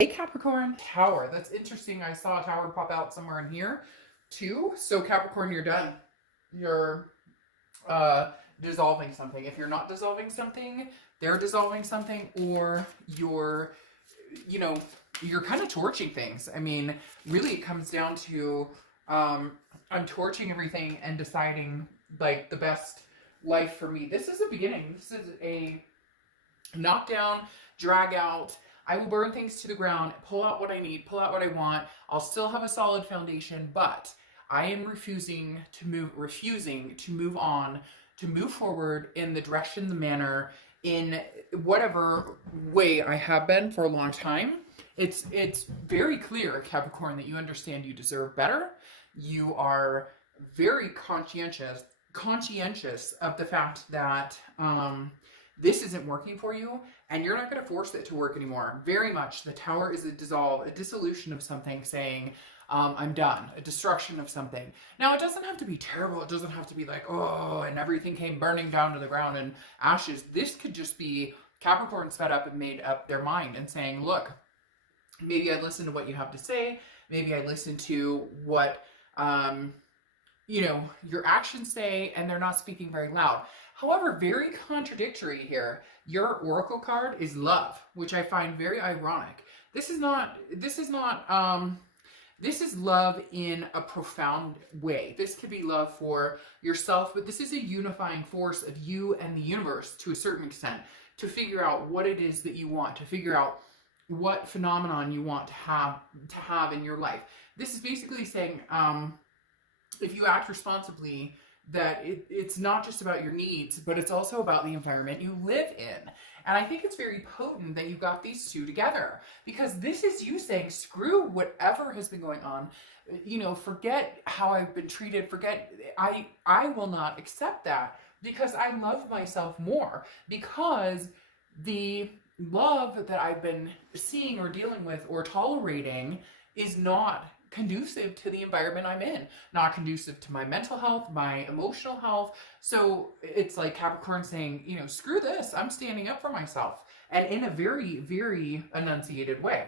Hey Capricorn, Tower. That's interesting. I saw a tower pop out somewhere in here too. So Capricorn, you're done. You're dissolving something. If you're not dissolving something, they're dissolving something, or you know, you're kind of torching things. I mean, really it comes down to I'm torching everything and deciding like the best life for me. This is a beginning. This is a knockdown, drag out. I will burn things to the ground, pull out what I need, pull out what I want. I'll still have a solid foundation, but I am refusing to move on, to move forward in the direction, the manner, in whatever way I have been for a long time. It's very clear, Capricorn, that you understand you deserve better. You are very conscientious of the fact that this isn't working for you, and you're not going to force it to work anymore. Very much, the Tower is a dissolution of something, saying, I'm done, a destruction of something. Now, it doesn't have to be terrible. It doesn't have to be like, oh, and everything came burning down to the ground in ashes. This could just be Capricorn's fed up and made up their mind and saying, look, maybe I listen to what you have to say. Maybe I listen to what, your actions say, and they're not speaking very loud. However, very contradictory here. Your oracle card is love, which I find very ironic. This is love in a profound way. This could be love for yourself, but this is a unifying force of you and the universe to a certain extent, to figure out what it is that you want, to figure out what phenomenon you want to have in your life. This is basically saying, if you act responsibly, that it's not just about your needs, but it's also about the environment you live in. And I think it's very potent that you got these two together, because this is you saying, screw whatever has been going on. Forget how I've been treated. Forget, I will not accept that, because I love myself more, because the love that I've been seeing or dealing with or tolerating is not conducive to the environment I'm in, not conducive to my mental health, my emotional health. So it's like Capricorn saying, screw this, I'm standing up for myself, and in a very, very enunciated way.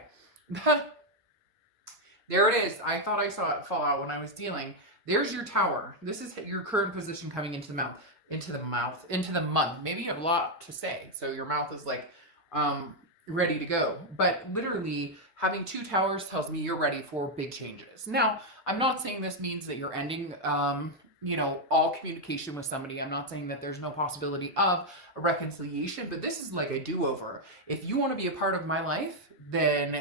There it is. I thought I saw it fall out when I was dealing. There's your Tower. This is your current position coming into the month. Maybe you have a lot to say, so your mouth is like ready to go. But literally, having two Towers tells me you're ready for big changes. Now, I'm not saying this means that you're ending, all communication with somebody. I'm not saying that there's no possibility of a reconciliation, but this is like a do-over. If you want to be a part of my life, then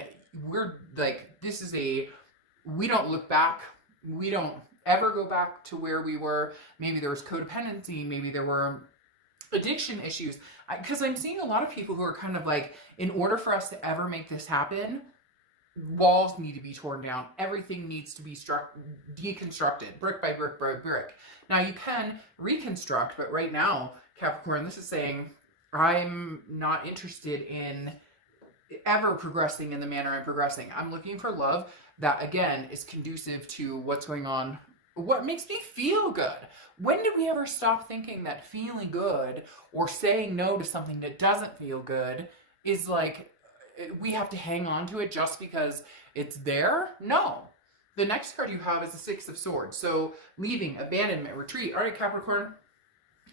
we don't look back. We don't ever go back to where we were. Maybe there was codependency. Maybe there were addiction issues. Because I'm seeing a lot of people who are kind of like, in order for us to ever make this happen, walls need to be torn down. Everything needs to be deconstructed, brick by brick by brick. Now, you can reconstruct, but right now, Capricorn, this is saying, I'm not interested in ever progressing in the manner I'm progressing. I'm looking for love that, again, is conducive to what's going on, what makes me feel good. When did we ever stop thinking that feeling good or saying no to something that doesn't feel good is like, we have to hang on to it just because it's there? No. The next card you have is the Six of Swords. So leaving, abandonment, retreat. All right, Capricorn,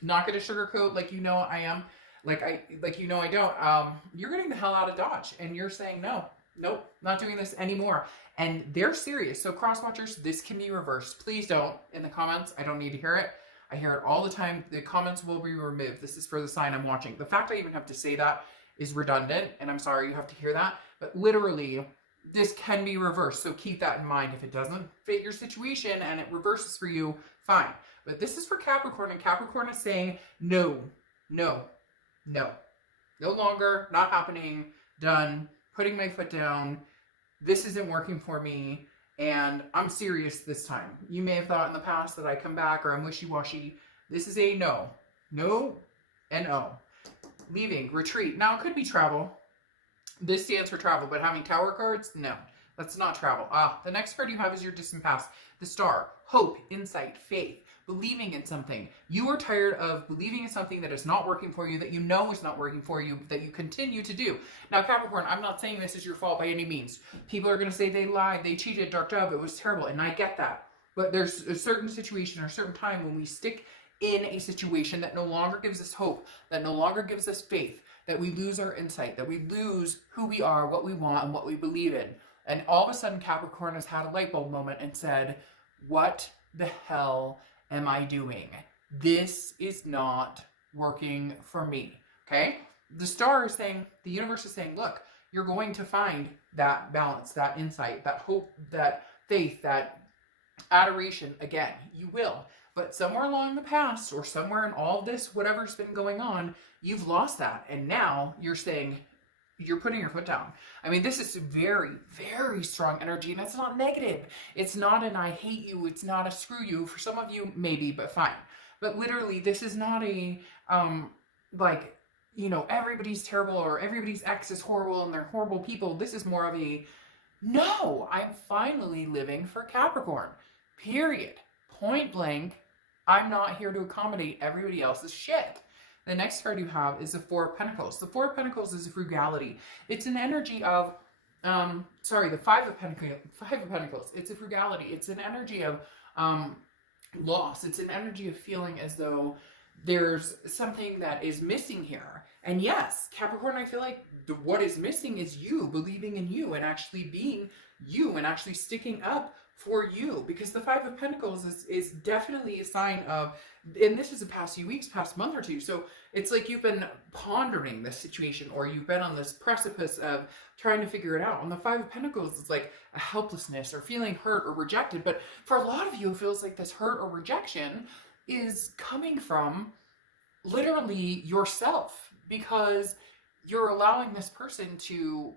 not going to sugarcoat like I am. I don't. You're getting the hell out of Dodge, and you're saying nope, not doing this anymore. And they're serious. So cross watchers, this can be reversed. Please don't in the comments. I don't need to hear it. I hear it all the time. The comments will be removed. This is for the sign I'm watching. The fact I even have to say that is redundant, and I'm sorry you have to hear that, but literally this can be reversed, so keep that in mind. If it doesn't fit your situation and it reverses for you, fine. But this is for Capricorn, and Capricorn is saying no longer, not happening, done, putting my foot down. This isn't working for me, and I'm serious this time. You may have thought in the past that I come back or I'm wishy-washy. This is a no and no. Leaving, retreat. Now, it could be travel. This stands for travel, but having Tower cards, no. That's not travel. The next card you have is your distant past. The Star. Hope, insight, faith. believing in something. You are tired of believing in something that is not working for you, that you know is not working for you, that you continue to do. Now, Capricorn, I'm not saying this is your fault by any means. People are going to say they lied, they cheated, dark job, it was terrible, and I get that. But there's a certain situation or a certain time when we stick in a situation that no longer gives us hope, that no longer gives us faith, that we lose our insight, that we lose who we are, what we want, and what we believe in. And all of a sudden, Capricorn has had a light bulb moment and said, what the hell am I doing? This is not working for me, okay? The star is saying, the universe is saying, look, you're going to find that balance, that insight, that hope, that faith, that adoration again. You will. But somewhere along the past, or somewhere in all this, whatever's been going on, you've lost that. And now you're saying, you're putting your foot down. I mean, this is very, very strong energy, and it's not negative. It's not an I hate you. It's not a screw you. For some of you, maybe, but fine. But literally, this is not a, like, you know, everybody's terrible or everybody's ex is horrible and they're horrible people. This is more of a, no, I'm finally living for Capricorn. Period. Point blank. I'm not here to accommodate everybody else's shit. The next card you have is the Four of Pentacles. The Four of Pentacles is frugality. It's an energy of, the Five of Pentacles. It's a frugality. It's an energy of loss. It's an energy of feeling as though there's something that is missing here. And yes, Capricorn, I feel like what is missing is you believing in you and actually being you and actually sticking up for you, because the Five of Pentacles is definitely a sign of, and this is the past few weeks, past month or two, so it's like you've been pondering this situation, or you've been on this precipice of trying to figure it out. On the Five of Pentacles, it's like a helplessness or feeling hurt or rejected, but for a lot of you, it feels like this hurt or rejection is coming from literally yourself, because you're allowing this person to,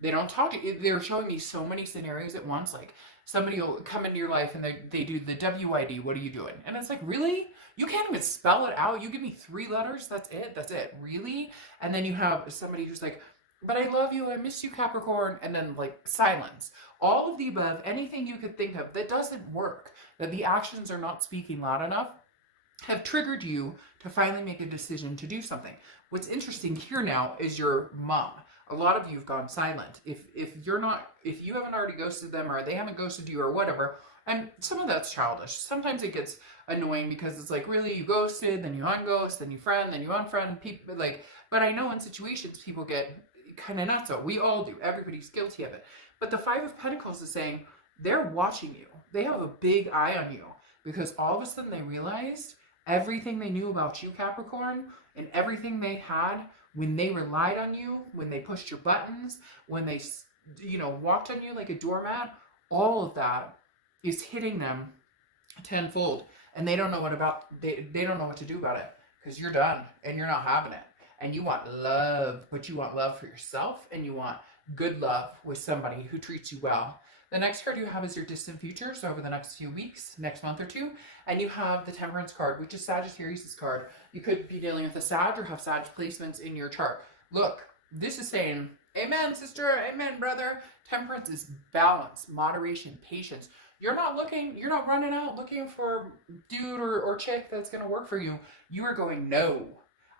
they don't talk to you. They're showing me so many scenarios at once. Like, somebody will come into your life and they do the WID. What are you doing? And it's like, really? You can't even spell it out. You give me 3 letters. That's it. That's it. Really? And then you have somebody who's like, but I love you. I miss you, Capricorn. And then, like, silence. All of the above, anything you could think of that doesn't work, that the actions are not speaking loud enough, have triggered you to finally make a decision to do something. What's interesting here now is your mom. A lot of you have gone silent. If you haven't already ghosted them, or they haven't ghosted you, or whatever, and some of that's childish. Sometimes it gets annoying because it's like, really, you ghosted, then you unghost, then you friend, then you unfriend people. Like, but I know in situations people get kind of nuts. So we all do. Everybody's guilty of it. But the Five of Pentacles is saying they're watching you. They have a big eye on you, because all of a sudden they realized everything they knew about you, Capricorn, and everything they had when they relied on you, when they pushed your buttons, when they, walked on you like a doormat, all of that is hitting them tenfold. And they don't know they don't know what to do about it, because you're done and you're not having it. And you want love, but you want love for yourself, and you want good love with somebody who treats you well. The next card you have is your distant future, so over the next few weeks, next month or two, and you have the Temperance card, which is Sagittarius' card. You could be dealing with a Sag or have Sag placements in your chart. Look, this is saying, amen, sister, amen, brother. Temperance is balance, moderation, patience. You're not running out looking for dude or chick that's going to work for you. You are going, no,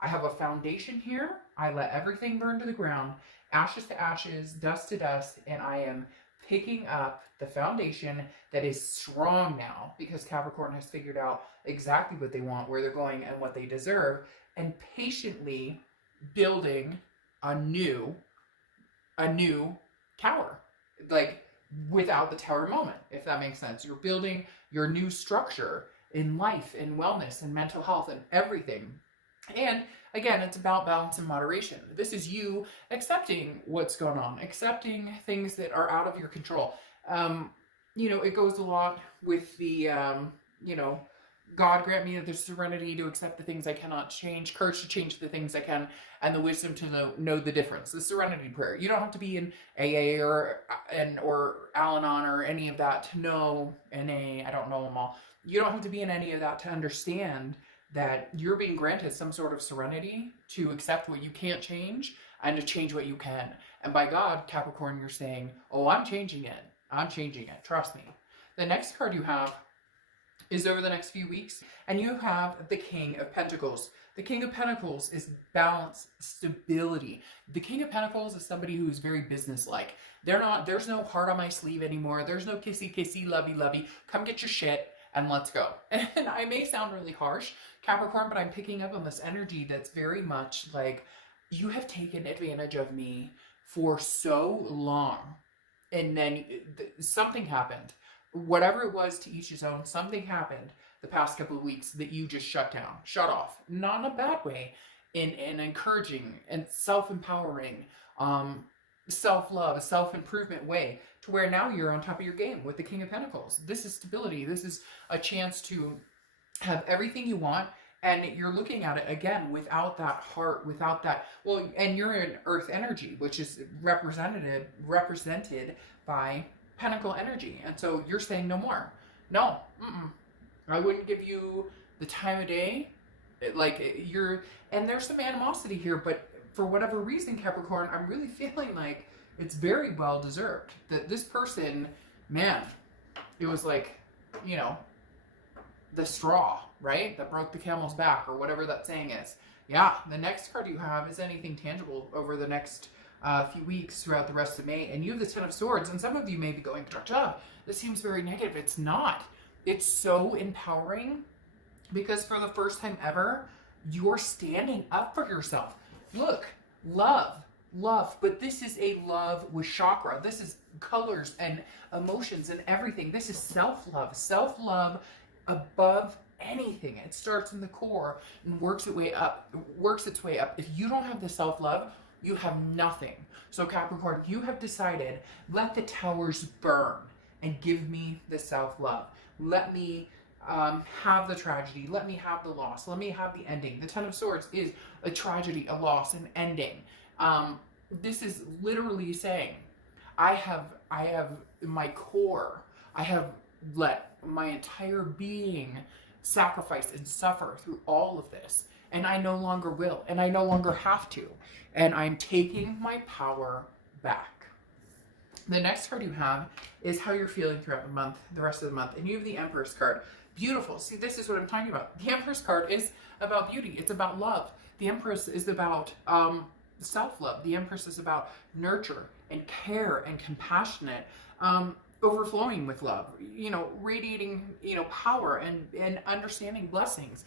I have a foundation here. I let everything burn to the ground, ashes to ashes, dust to dust, and I am picking up the foundation that is strong now, because Capricorn has figured out exactly what they want, where they're going, and what they deserve, and patiently building a new tower, like without the tower moment, if that makes sense. You're building your new structure in life and wellness and mental health and everything. And again, it's about balance and moderation. This is you accepting what's going on, accepting things that are out of your control. It goes a lot with the, God grant me the serenity to accept the things I cannot change, courage to change the things I can, and the wisdom to know the difference. The serenity prayer. You don't have to be in AA or Al-Anon or any of that to know NA. I don't know them all. You don't have to be in any of that to understand that you're being granted some sort of serenity to accept what you can't change and to change what you can. And by God, Capricorn, you're saying, oh, I'm changing it. I'm changing it. Trust me. The next card you have is over the next few weeks. And you have the King of Pentacles. The King of Pentacles is balance, stability. The King of Pentacles is somebody who's very businesslike. There's no heart on my sleeve anymore. There's no kissy, kissy, lovey, lovey. Come get your shit and let's go. And I may sound really harsh, Capricorn, but I'm picking up on this energy that's very much like, you have taken advantage of me for so long. And then something happened. Whatever it was, to each his own, something happened the past couple of weeks that you just shut down, shut off. Not in a bad way, in an encouraging and self-empowering, self-love, self-improvement way, to where now you're on top of your game with the King of Pentacles. This is stability. This is a chance to have everything you want, and you're looking at it again without that heart, without that, well, and you're in earth energy, which is represented by Pentacle energy. And so you're saying no more. No, I wouldn't give you the time of day. And there's some animosity here, but for whatever reason, Capricorn, I'm really feeling like it's very well deserved. That this person, man, it was like, you know, the straw, right? That broke the camel's back, or whatever that saying is. Yeah, the next card you have is anything tangible over the next few weeks throughout the rest of May. And you have the Ten of Swords, and some of you may be going, this seems very negative. It's not. It's so empowering, because for the first time ever, you're standing up for yourself. Look, love, but this is a love with chakra. This is colors and emotions and everything. This is self-love above anything. It starts in the core and works its way up. If you don't have the self-love, you have nothing. So Capricorn, you have decided, let the towers burn and give me the self-love. Let me have the tragedy. Let me have the loss. Let me have the ending. The Ten of Swords is a tragedy, a loss, an ending. This is literally saying, I have my core, I have let my entire being sacrifice and suffer through all of this. And I no longer will, and I no longer have to. And I'm taking my power back. The next card you have is how you're feeling throughout the month, the rest of the month. And you have the Empress card. Beautiful. See, this is what I'm talking about. The Empress card is about beauty. It's about love. The Empress is about self-love. The Empress is about nurture and care and compassionate, overflowing with love, you know, radiating, you know, power and understanding blessings.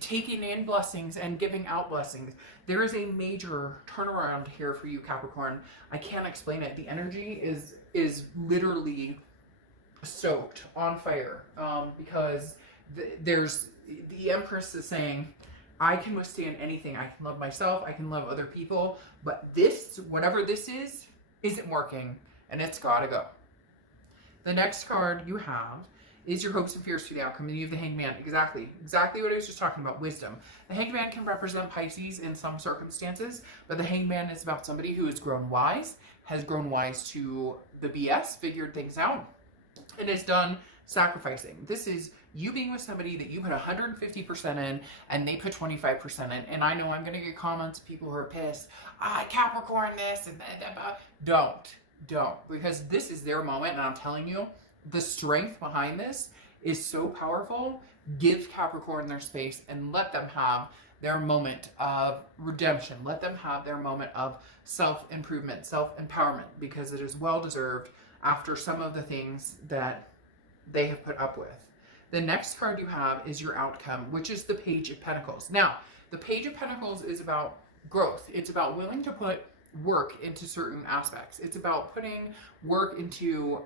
Taking in blessings and giving out blessings. There is a major turnaround here for you, Capricorn. I can't explain it. The energy is literally stoked, on fire, because the Empress is saying, I can withstand anything. I can love myself. I can love other people. But this, whatever this is, isn't working, and it's gotta go. The next card you have is your hopes and fears for the outcome, and you have the Hangman. Exactly what I was just talking about, wisdom. The Hangman can represent Pisces in some circumstances, but the Hangman is about somebody who has grown wise to the BS, figured things out, and is done sacrificing. This is you being with somebody that you put 150% in, and they put 25% in. And I know I'm going to get comments of people who are pissed. Capricorn this and that. Don't. Because this is their moment, and I'm telling you, the strength behind this is so powerful. Give Capricorn their space and let them have their moment of redemption. Let them have their moment of self-improvement, self-empowerment, because it is well-deserved after some of the things that they have put up with. The next card you have is your outcome, which is the Page of Pentacles. Now, the Page of Pentacles is about growth. It's about willing to put work into certain aspects. It's about putting work into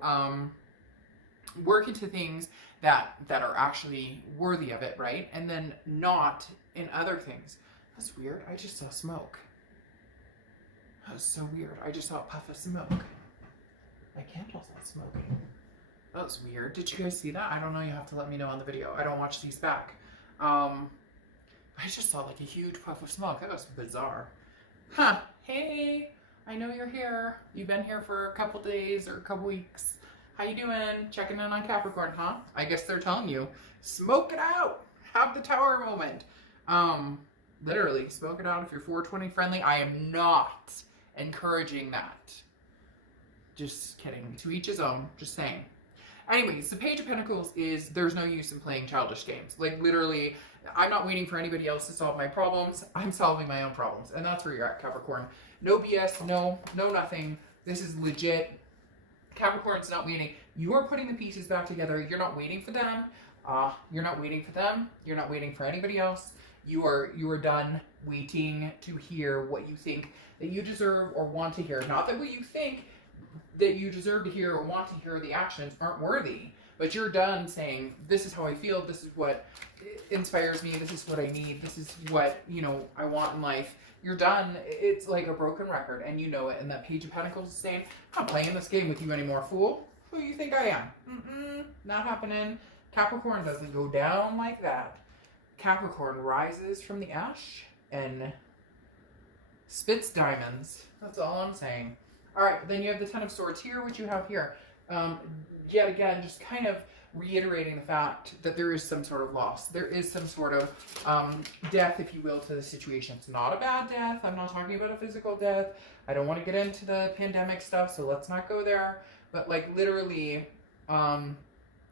things that are actually worthy of it, right? And then not in other things. That's weird. I just saw smoke. That was so weird. I just saw a puff of smoke. My candle's not smoking. That was weird. Did you guys see that? I don't know. You have to let me know on the video. I don't watch these back. I just saw like a huge puff of smoke. That was bizarre. Huh. Hey, I know you're here. You've been here for a couple days or a couple weeks. How you doing? Checking in on Capricorn, huh? I guess they're telling you, smoke it out. Have the tower moment. Literally, smoke it out if you're 420 friendly. I am not encouraging that. Just kidding. To each his own. Just saying. Anyways, the Page of Pentacles is there's no use in playing childish games. Like literally, I'm not waiting for anybody else to solve my problems. I'm solving my own problems. And that's where you're at, Capricorn. No BS, no nothing. This is legit. Capricorn's not waiting. You are putting the pieces back together. You're not waiting for them. You're not waiting for them. You're not waiting for anybody else. You are done waiting to hear what you think that you deserve or want to hear. Not that what you think that you deserve to hear or want to hear, the actions aren't worthy, but you're done saying, this is how I feel, this is what inspires me, this is what I need, this is what, you know, I want in life. You're done. It's like a broken record, and you know it. And that Page of Pentacles is saying, I'm not playing this game with you anymore, fool. Who you think I am? Not happening. Capricorn doesn't go down like that. Capricorn rises from the ash and spits diamonds. That's all I'm saying. All right, then you have the Ten of Swords here, which you have here. Yet again, just kind of reiterating the fact that there is some sort of loss. There is some sort of death, if you will, to the situation. It's not a bad death. I'm not talking about a physical death. I don't want to get into the pandemic stuff, so let's not go there. But like literally an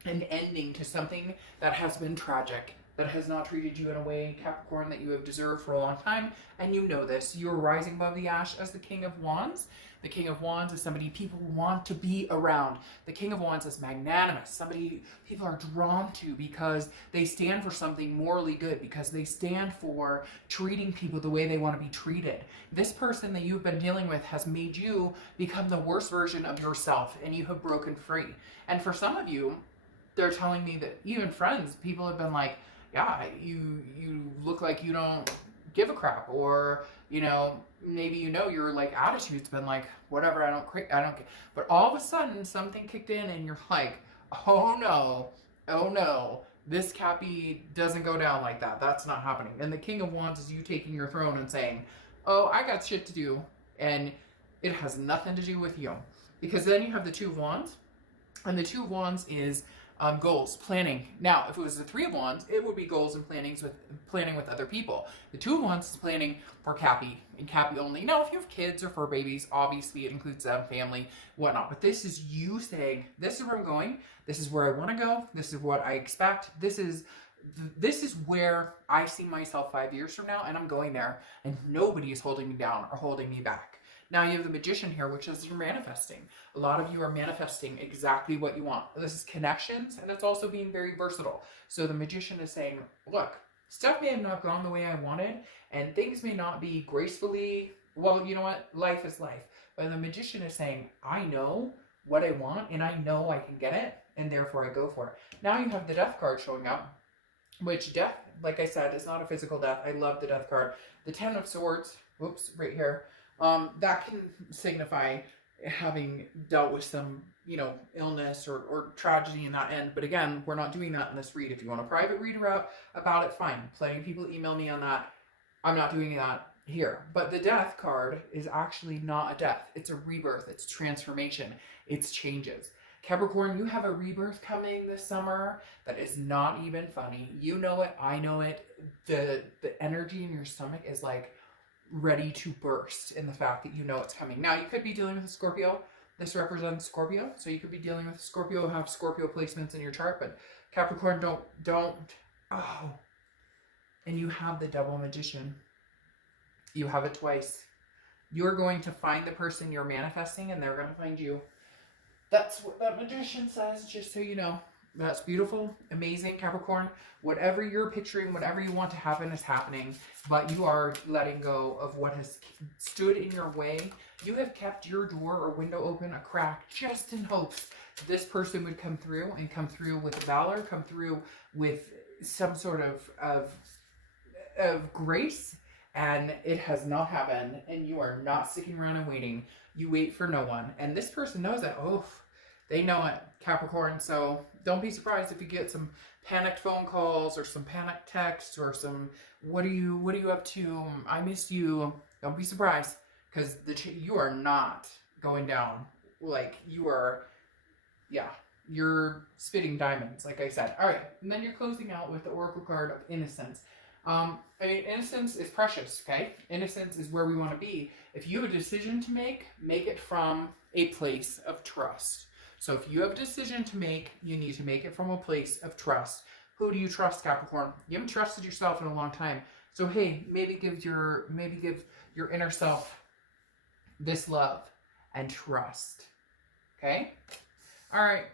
ending to something that has been tragic, that has not treated you in a way, Capricorn, that you have deserved for a long time. And you know this. You're rising above the ash as the King of Wands. The King of Wands is somebody people want to be around. The King of Wands is magnanimous. Somebody people are drawn to because they stand for something morally good, because they stand for treating people the way they want to be treated. This person that you've been dealing with has made you become the worst version of yourself, and you have broken free. And for some of you, they're telling me that even friends, people have been like, yeah, you look like you don't give a crap, or you know, maybe you know your like attitude's been like, whatever, I don't care. But all of a sudden something kicked in and you're like, oh no, this Cappy doesn't go down like that. That's not happening. And the King of Wands is you taking your throne and saying, oh, I got shit to do, and it has nothing to do with you. Because then you have the Two of Wands, and the Two of Wands is goals, planning. Now, if it was the Three of Wands, it would be goals and planning with other people. The Two of Wands is planning for Cappy and Cappy only. Now, if you have kids or fur babies, obviously it includes them, family, whatnot. But this is you saying, this is where I'm going. This is where I want to go. This is what I expect. This is where I see myself 5 years from now, and I'm going there, and nobody is holding me down or holding me back. Now you have the Magician here, which is you're manifesting. A lot of you are manifesting exactly what you want. This is connections, and it's also being very versatile. So the Magician is saying, look, stuff may have not gone the way I wanted, and things may not be gracefully, well, you know what? Life is life. But the Magician is saying, I know what I want, and I know I can get it, and therefore I go for it. Now you have the Death card showing up, which death, like I said, is not a physical death. I love the Death card. The Ten of Swords, whoops, right here. That can signify having dealt with some, you know, illness or tragedy in that end. But again, we're not doing that in this read. If you want a private read about it, fine. Plenty of people email me on that. I'm not doing that here. But the Death card is actually not a death. It's a rebirth. It's transformation. It's changes. Capricorn, you have a rebirth coming this summer that is not even funny. You know it. I know it. The energy in your stomach is like ready to burst in the fact that you know it's coming. Now, you could be dealing with a Scorpio. This represents Scorpio. So you could be dealing with a Scorpio, have Scorpio placements in your chart, but Capricorn, don't. Oh. And you have the Double Magician. You have it twice. You're going to find the person you're manifesting, and they're going to find you. That's what that Magician says, just so you know. That's beautiful, amazing, Capricorn. Whatever you're picturing, whatever you want to happen is happening, but you are letting go of what has stood in your way. You have kept your door or window open, a crack, just in hopes this person would come through, and come through with valor, come through with some sort of grace, and it has not happened, and you are not sticking around and waiting. You wait for no one, and this person knows that. Oh, they know it, Capricorn. So don't be surprised if you get some panicked phone calls or some panicked texts or some, what are you up to? I missed you. Don't be surprised, because you are not going down. Like, you are, yeah, you're spitting diamonds, like I said. All right, and then you're closing out with the Oracle card of Innocence. I mean, innocence is precious, okay? Innocence is where we want to be. If you have a decision to make it from a place of trust. So if you have a decision to make, you need to make it from a place of trust. Who do you trust, Capricorn? You haven't trusted yourself in a long time. So hey, maybe give your inner self this love and trust. Okay? All right.